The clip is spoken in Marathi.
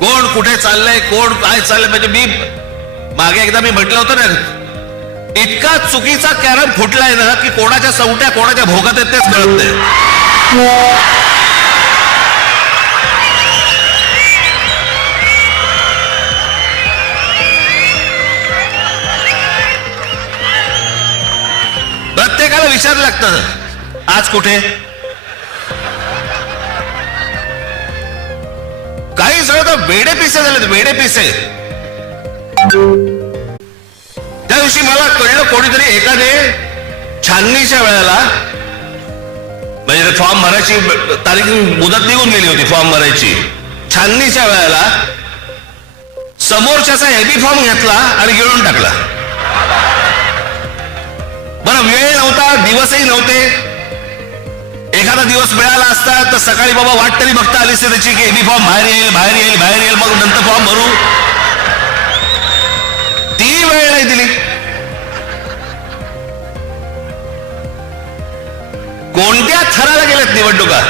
कोण कुठे चाललंय, कोण काय चाललंय, म्हणजे मी मागे एकदा मी म्हटलं होतं ना, इतका चुकीचा कॅरम फुटलाय ना की कोणाच्या सवट्या कोणाच्या भोगात आहेत तेच कळत नाही. प्रत्येकाला विचारलं लागतं आज कुठे. काही सगळं तर वेडे पिसे झाले, वेडे पिसे. त्या दिवशी मला कळलं कोणीतरी एकाने छाननीच्या वेळेला, म्हणजे फॉर्म भरायची तारीख मुदत निघून गेली होती फॉर्म भरायची, छाननीच्या वेळेला समोरच्याचा हेवी फॉर्म घेतला आणि गिळून टाकला. बरं वेळ नव्हता, दिवसही नव्हते. एखादा दिवस मिळाला असता तर सकाळी बाबा वाट तरी बघता आली असते त्याची की हेवी फॉर्म बाहेर येईल बाहेर येईल बाहेर येईल, मग नंतर फॉर्म भरू. ती वेळ नाही दिली. कोणत्या थराला गेल्यात निवडणुका.